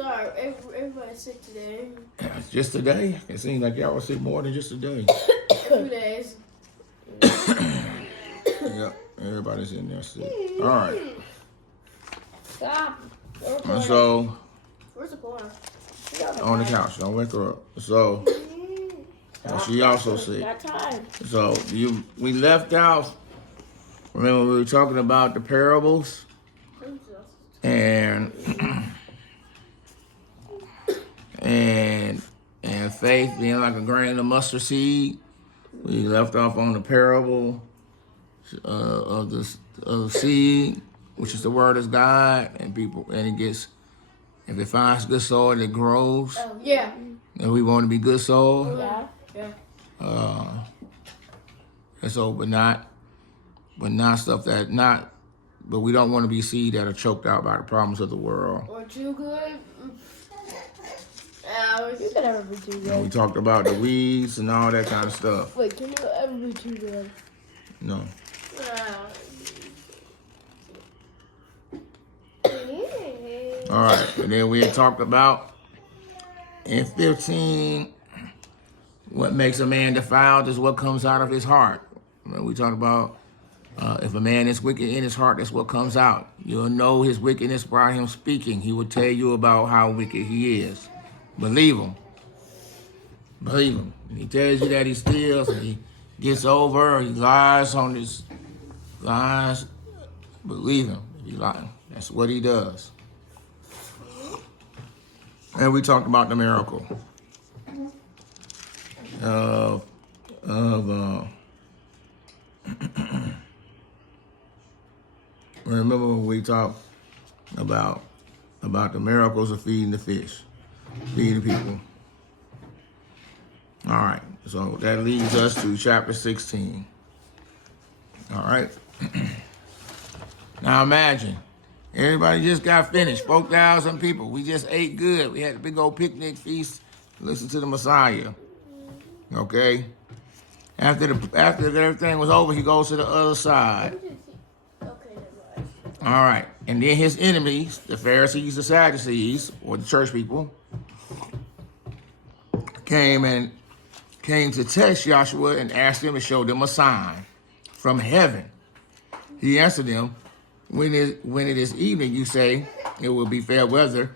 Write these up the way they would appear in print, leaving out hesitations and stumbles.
sorry. Everybody's sick today. Just today? It seems like y'all were sick more than just today. 2 days. Yep, everybody's in there sick. All right. Stop. And so, Where's the porn? on the couch. Don't wake her up. So, she also sick. Got time. So, we left out. Remember, we were talking about the parables and faith being like a grain of mustard seed. We left off on the parable of the seed, which is the word of God, and it gets, if it finds good soil, it grows. Oh, yeah. And we want to be good soil. Yeah. And so, but not stuff but we don't want to be seed that are choked out by the problems of the world. Or too good. You can never be too good. And we talked about the weeds and all that kind of stuff. Wait, can you ever be too good? No. All right, and then we had talked about in 15, what makes a man defiled is what comes out of his heart. We talked about if a man is wicked in his heart, that's what comes out. You'll know his wickedness by him speaking. He will tell you about how wicked he is. Believe him. Believe him. And he tells you that he steals and he gets over or he lies on his lies. Believe him. If he lies, that's what he does. And we talked about the miracle of remember when we talked about the miracles of feeding the fish, feeding people. All right, so that leads us to chapter 16. All right. Now imagine, everybody just got finished, 4,000 people. We just ate good. We had a big old picnic feast. Listen to the Messiah. Okay. After everything was over, he goes to the other side. All right. And then his enemies, the Pharisees, the Sadducees, or the church people, came to test Joshua and asked him to show them a sign from heaven. He answered them, when it is evening, you say, it will be fair weather,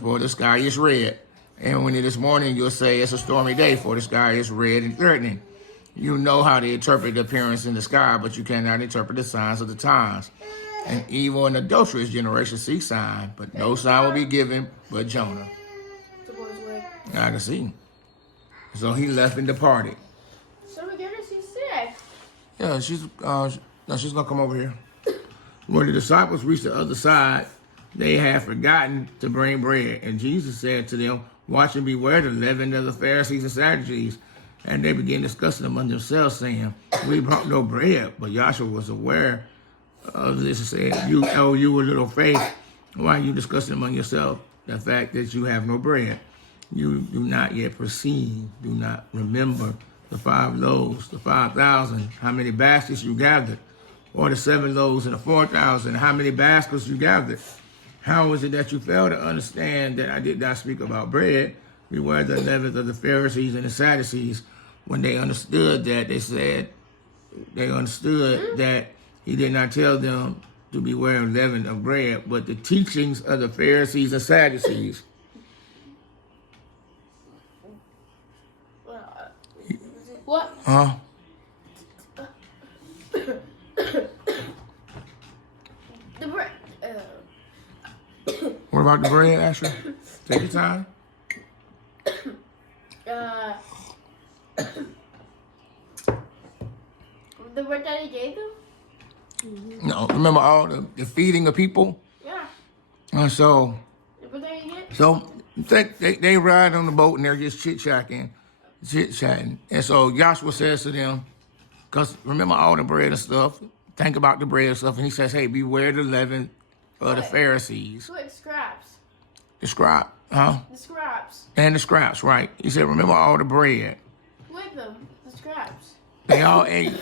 for the sky is red. And when it is morning, you'll say it's a stormy day, for the sky is red and threatening. You know how to interpret the appearance in the sky, but you cannot interpret the signs of the times. An evil and adulterous generation seeks sign, but no sign will be given but Jonah. I can see. So he left and departed. So we get her, she's sick. Yeah, she's gonna come over here. When the disciples reached the other side, they had forgotten to bring bread. And Jesus said to them, watch and beware the leaven of the Pharisees and Sadducees. And they began discussing among themselves, saying, we brought no bread. But Joshua was aware of this and said, you with little faith, why are you discussing among yourselves the fact that you have no bread? You do not yet perceive, do not remember the 5 loaves, the 5,000, how many baskets you gathered, or the 7 loaves and the 4,000, how many baskets you gathered. How is it that you fail to understand that I did not speak about bread? Beware the leaven of the Pharisees and the Sadducees. When they understood that, they understood that he did not tell them to beware of leaven of bread, but the teachings of the Pharisees and Sadducees. What? Huh? The bread. What about the bread, Asher? Take your time. The bread that he gave them? No, remember all the feeding of people? Yeah. And so, The bread that he gave? so they ride on the boat and they're just chit-chatting. And so Joshua says to them, because remember all the bread and stuff, think about the bread and stuff, and he says, hey, beware the leaven of the Pharisees. What, scraps? The scrap, huh? The scraps. And the scraps, right. He said, remember all the bread. With them, the scraps. They all ate.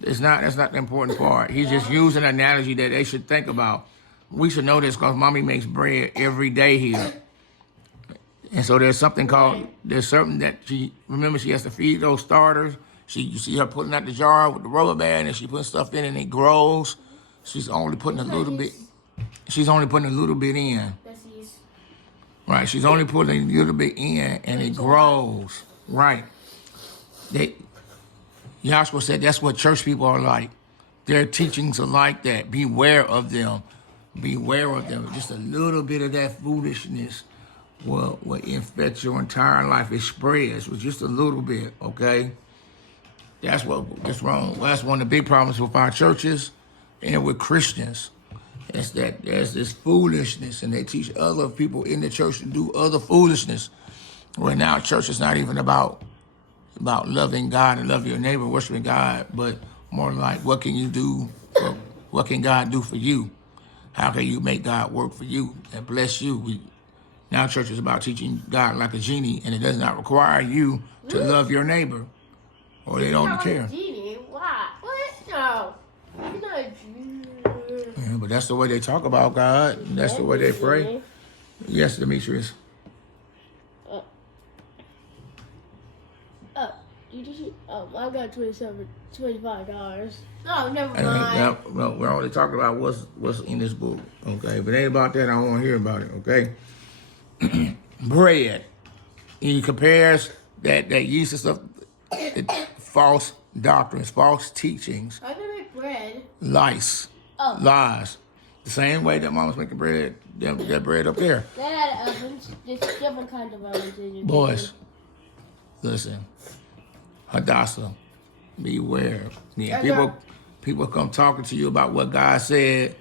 That's not the important part. He's just using an analogy that they should think about. We should know this because Mommy makes bread every day here. And so there's something called, there's something that she has to feed those starters. You see her putting out the jar with the rubber band and she puts stuff in and it grows. She's only putting a little bit. She's only putting a little bit in. Right, she's only putting a little bit in and it grows. Right. Joshua said that's what church people are like. Their teachings are like that. Beware of them. Beware of them. Just a little bit of that foolishness will infect your entire life. It spreads with just a little bit, okay? That's wrong. That's one of the big problems with our churches and with Christians. Is that there's this foolishness and they teach other people in the church to do other foolishness. Where now church is not even about loving God and loving your neighbor, worshiping God, but more like what can you do? What can God do for you? How can you make God work for you and bless you? Now church is about teaching God like a genie, and it does not require you to love your neighbor, or they don't care. Genie? Why? What? No. You're not a genie. Yeah, but that's the way they talk about God. That's the way they pray. Yes, Demetrius. I got $25. Oh, never mind. No, we're only talking about what's in this book, okay? If it ain't about that, I don't want to hear about it, okay? Bread. He compares that yeast and stuff, false doctrines, false teachings. How do they make bread? Lies. Lies. The same way that mama's making bread, that bread up there. They had ovens. There's different kinds of ovens in your Boys, listen. Hadassah, beware. Yeah, people come talking to you about what God said,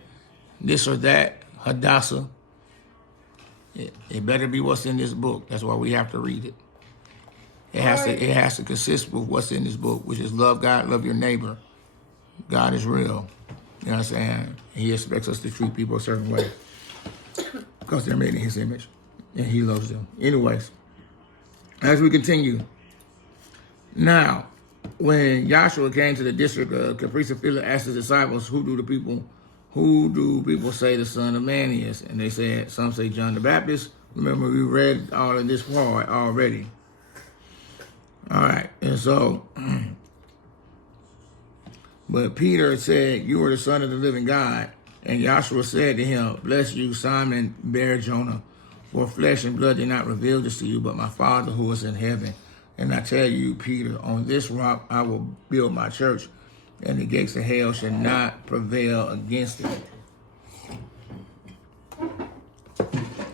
this or that. Hadassah, it better be what's in this book. That's why we have to read it. It has to consist with what's in this book, which is love God, love your neighbor. God is real. You know what I'm saying? He expects us to treat people a certain way because they're made in his image and he loves them. Anyways, as we continue. Now, when Joshua came to the district of Capri-Sophia, asked his disciples, who do people say the Son of Man is? And they said, some say John the Baptist. Remember, we read all of this part already. All right, and so, but Peter said, you are the Son of the living God. And Joshua said to him, bless you, Simon Bar-Jonah, for flesh and blood did not reveal this to you, but my Father who is in heaven. And I tell you, Peter, on this rock I will build my church, and the gates of hell shall not prevail against it.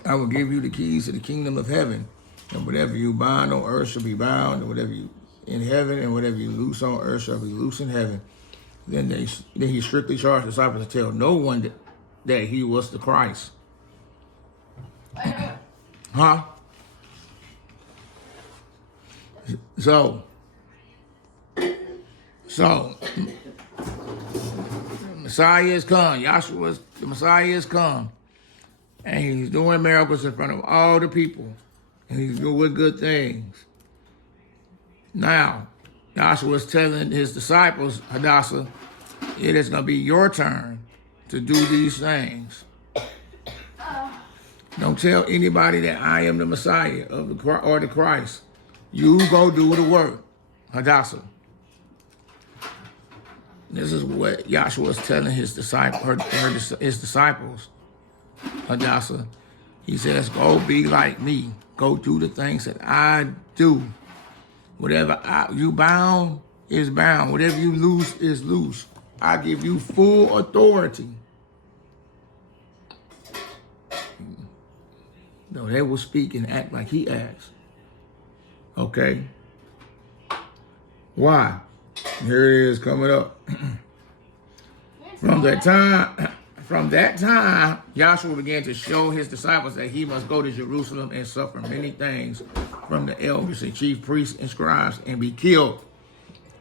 I will give you the keys to the kingdom of heaven, and whatever you bind on earth shall be bound, and whatever you in heaven, and whatever you loose on earth shall be loose in heaven. Then he strictly charged the disciples to tell no one that he was the Christ. Huh? So, the Messiah is come. The Messiah is come. And he's doing miracles in front of all the people. And he's doing good things. Now, Joshua was telling his disciples, Hadassah, it is going to be your turn to do these things. Don't tell anybody that I am the Messiah or the Christ. You go do the work, Hadassah. This is what Joshua was telling his disciples, Hadassah. He says, go be like me. Go do the things that I do. Whatever you bound is bound. Whatever you loose is loose. I give you full authority. No, they will speak and act like he acts. Okay. Why? Here it is coming up. From that time, Joshua began to show his disciples that he must go to Jerusalem and suffer many things from the elders and chief priests and scribes and be killed,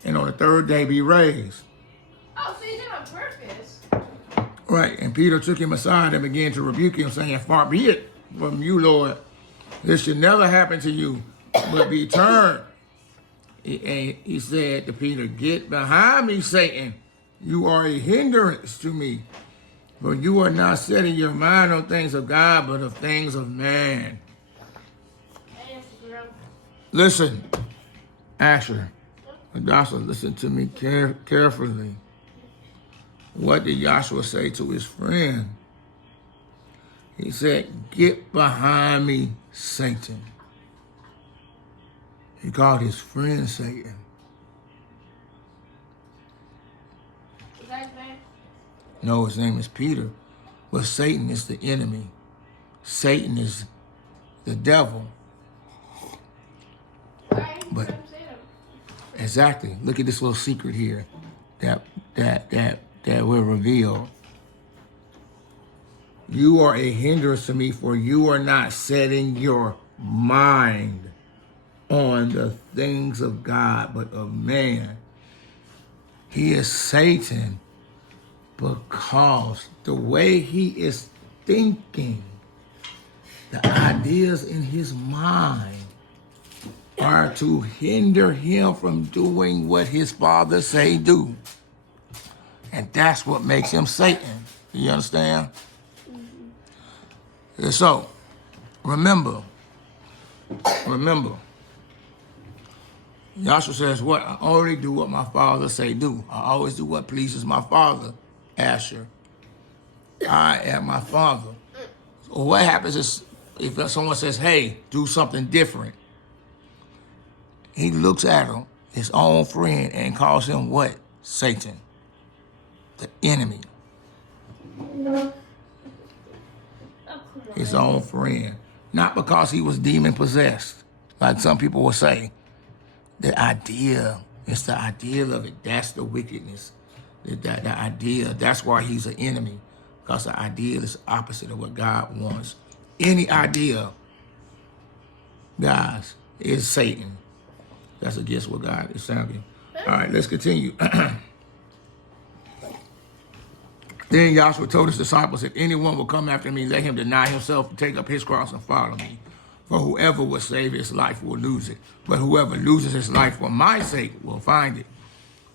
and on the third day be raised. Oh, so you did it on purpose. Right, and Peter took him aside and began to rebuke him, saying, far be it from you, Lord. This should never happen to you, but be turned. He said to Peter, get behind me, Satan. You are a hindrance to me. For you are not setting your mind on things of God, but of things of man. Listen, Asher, Hadassah, listen to me carefully. What did Joshua say to his friend? He said, "Get behind me, Satan." He called his friend Satan. Is that his name? No, his name is Peter. But Satan is the enemy. Satan is the devil. Why? But exactly. Look at this little secret here that will reveal. You are a hindrance to me, for you are not setting your mind on the things of God, but of man. He is Satan because the way he is thinking, the ideas in his mind are to hinder him from doing what his father say do. And that's what makes him Satan. Do you understand? Mm-hmm. So, remember, Joshua says, what? I only do what my father say do. I always do what pleases my father, Asher. I am my father. So what happens is if someone says, hey, do something different, he looks at him, his own friend, and calls him what? Satan. The enemy. His own friend. Not because he was demon possessed, like some people will say. The idea, it's the ideal of it. That's the wickedness. The idea, that's why he's an enemy. Because the ideal is opposite of what God wants. Any idea, guys, is Satan. That's against what God is saying. All right, let's continue. Then Joshua told his disciples, if anyone will come after me, let him deny himself and take up his cross and follow me. For whoever will save his life will lose it. But whoever loses his life for my sake will find it.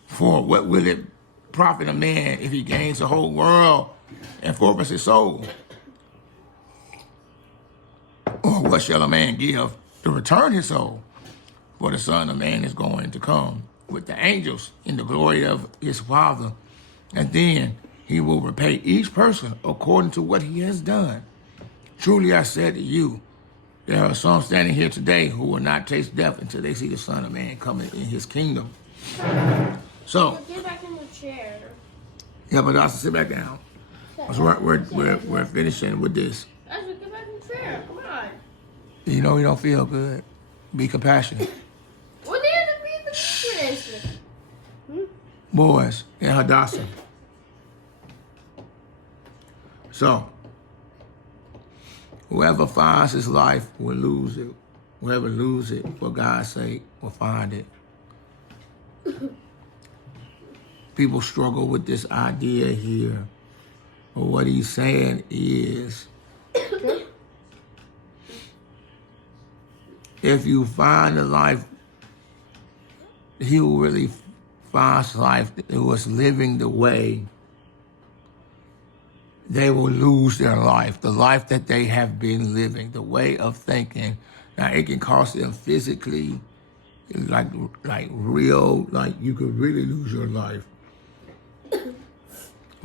For what will it profit a man if he gains the whole world and forfeits his soul? Or what shall a man give to return his soul? For the Son of Man is going to come with the angels in the glory of his Father. And then he will repay each person according to what he has done. Truly I said to you, there are some standing here today who will not taste death until they see the Son of Man coming in his kingdom. So, get back in the chair. Yeah, but also sit back down. We're finishing with this. Ashley, get back in the chair. Come on. You know you don't feel good. Be compassionate. What did you read the picture? Boys and Hadassah. So, whoever finds his life will lose it. Whoever loses it for God's sake will find it. People struggle with this idea here. But what he's saying is, if you find a life, he who really finds life who is living the way, they will lose their life, the life that they have been living, the way of thinking. Now, it can cost them physically, like real, like you could really lose your life.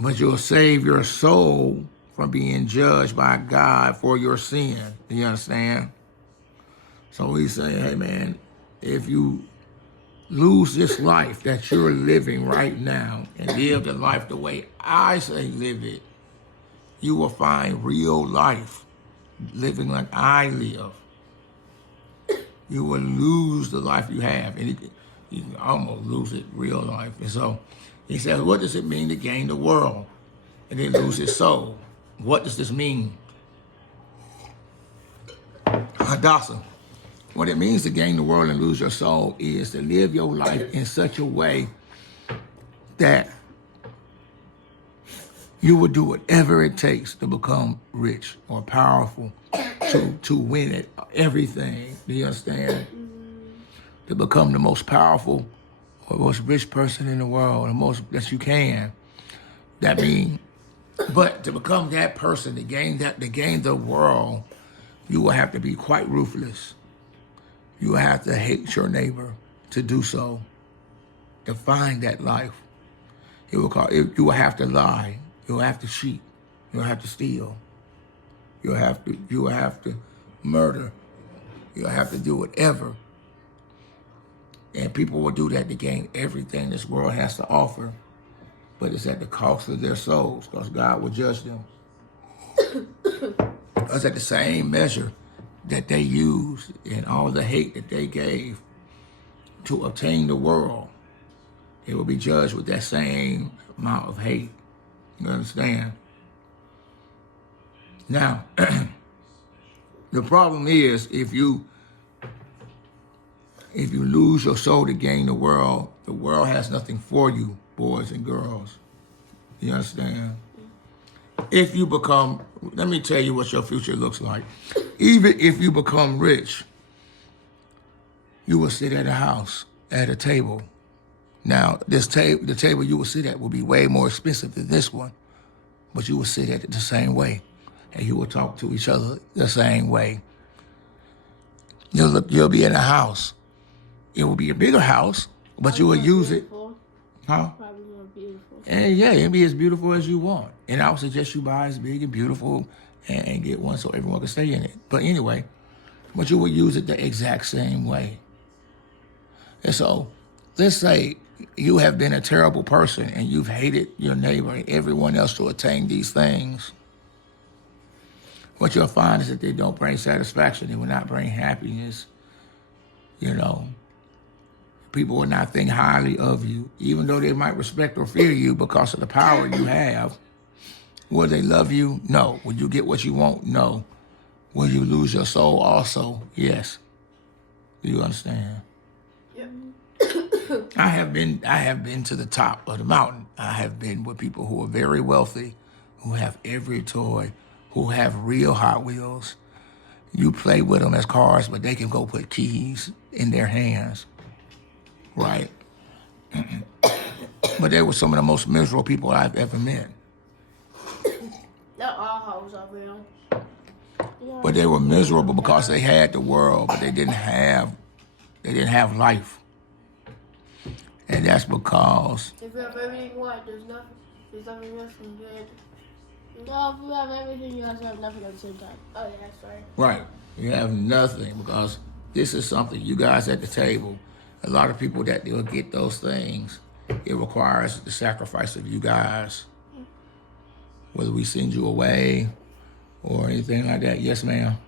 But you'll save your soul from being judged by God for your sin. Do you understand? So he's saying, hey, man, if you lose this life that you're living right now and live the life the way I say live it, you will find real life living like I live. You will lose the life you have, and you can almost lose it, real life. And so he says, what does it mean to gain the world and then lose his soul? What does this mean? Hadassah, what it means to gain the world and lose your soul is to live your life in such a way that you will do whatever it takes to become rich or powerful, to win at everything. Do you understand? To become the most powerful or most rich person in the world, the most that you can. That means, but to become that person, to gain the world, you will have to be quite ruthless. You will have to hate your neighbor to do so, to find that life. You will have to lie. You will have to cheat. You will have to steal. You will have to murder. You will have to do whatever. And people will do that to gain everything this world has to offer. But it's at the cost of their souls, because God will judge them. It's at the same measure that they used and all the hate that they gave to obtain the world. They will be judged with that same amount of hate. You understand? Now, the problem is if you lose your soul to gain the world has nothing for you, boys and girls. You understand? If you become, let me tell you what your future looks like. Even if you become rich, you will sit at a house, at a table. Now, the table you will sit at will be way more expensive than this one, but you will sit at it the same way, and you will talk to each other the same way. You'll be in a house. It will be a bigger house, but you will use it. Huh? Probably more beautiful. And yeah, it'll be as beautiful as you want. And I would suggest you buy as big and beautiful and get one so everyone can stay in it. But anyway, but you will use it the exact same way. And so, let's say you have been a terrible person and you've hated your neighbor and everyone else to attain these things. What you'll find is that they don't bring satisfaction. They will not bring happiness. You know, people will not think highly of you, even though they might respect or fear you because of the power you have. Will they love you? No. Will you get what you want? No. Will you lose your soul also? Yes. Do you understand? Yep. I have been to the top of the mountain. I have been with people who are very wealthy, who have every toy, who have real Hot Wheels. You play with them as cars, but they can go put keys in their hands. Right? But they were some of the most miserable people I've ever met. Not all hoes are real. But they were miserable because they had the world, but they didn't have life. And that's because If you have everything you want, there's nothing else from good. No, if you have everything, you also have nothing at the same time. Oh, yeah, that's right. right, you have nothing, because this is something you guys at the table, a lot of people that will get those things, it requires the sacrifice of you guys. Whether we send you away or anything like that. Yes, ma'am.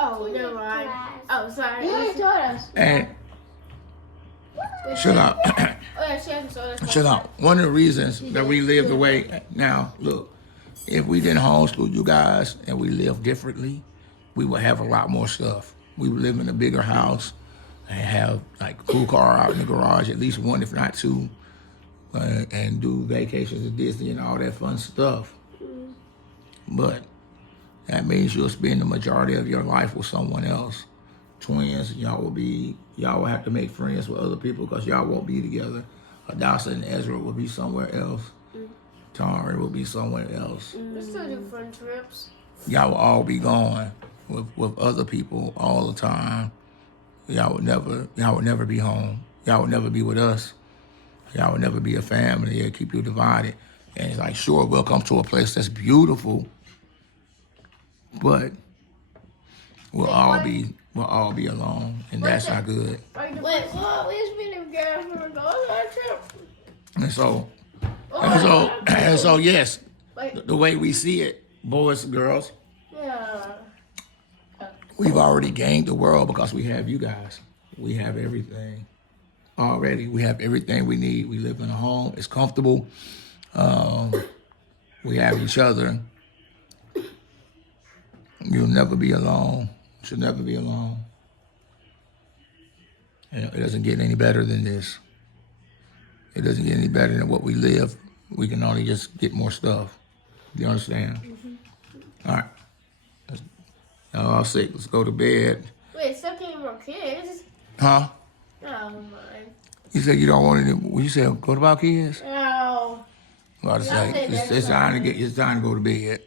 Oh, never mind. Oh, sorry. You already told us. And shut up. Oh, yeah, she hasn't told us. Shut up. One of the reasons that we live the way now, look, if we didn't homeschool you guys and we lived differently, we would have a lot more stuff. We would live in a bigger house and have like a cool car out in the garage, at least one, if not two, and do vacations at Disney and all that fun stuff. But that means you'll spend the majority of your life with someone else. Twins, y'all will have to make friends with other people because y'all won't be together. Adasa and Ezra will be somewhere else. Tari will be somewhere else. We still do fun trips. Y'all will all be gone with other people all the time. Y'all would never be home. Y'all would never be with us. Y'all would never be a family. It'll keep you divided. And it's like, sure, we'll come to a place that's beautiful, but we'll all be alone, and that's not good. Wait, what? We just been together for a trip. And so, yes, the way we see it, boys and girls, Yeah. we've already gained the world because we have you guys. We have everything already. We have everything we need. We live in a home. It's comfortable. We have each other. You'll never be alone. You should never be alone. It doesn't get any better than this. It doesn't get any better than what we live. We can only just get more stuff. Do you understand? Mm-hmm. All right. Y'all all sick. Let's go to bed. Wait, still can't more kids. Huh? Oh, my. You said you don't want any. You said go about kids? No. About to Yeah, I'll say, say it's next time to Sunday. it's time to go to bed.